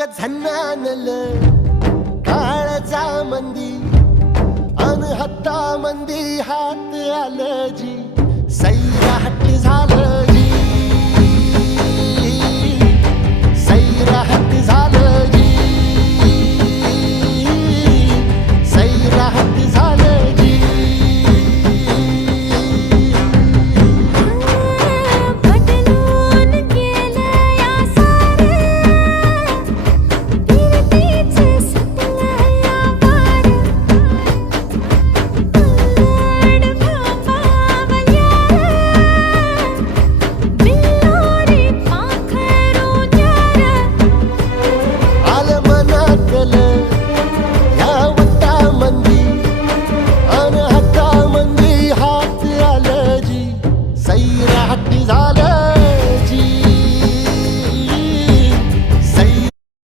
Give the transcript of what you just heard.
ग झन्नानल काळजा मंदी अन हत्ता मंदी हात आलं जी सैराट झालं जी सैराट